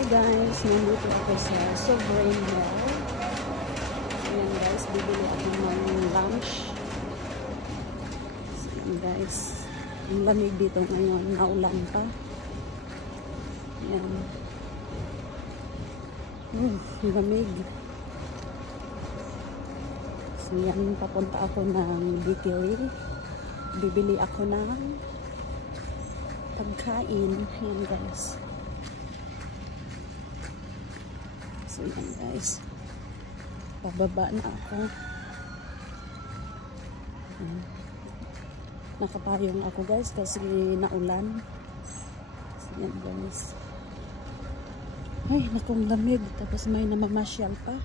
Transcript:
Hi guys, nandito ako sa Sovereign Mall. Ayan guys, bibili ako ng lunch. So, ayan guys, ang lamig dito ngayon, naulan pa. Ayan. Lamig. So yan, papunta ako ng bakery. Bibili ako ng pagkain. Ayan guys. So yan guys, pababa na ako. Nakapayong ako guys kasi naulan. So yan guys, ay nakong lamig, tapos may namamasyal pa.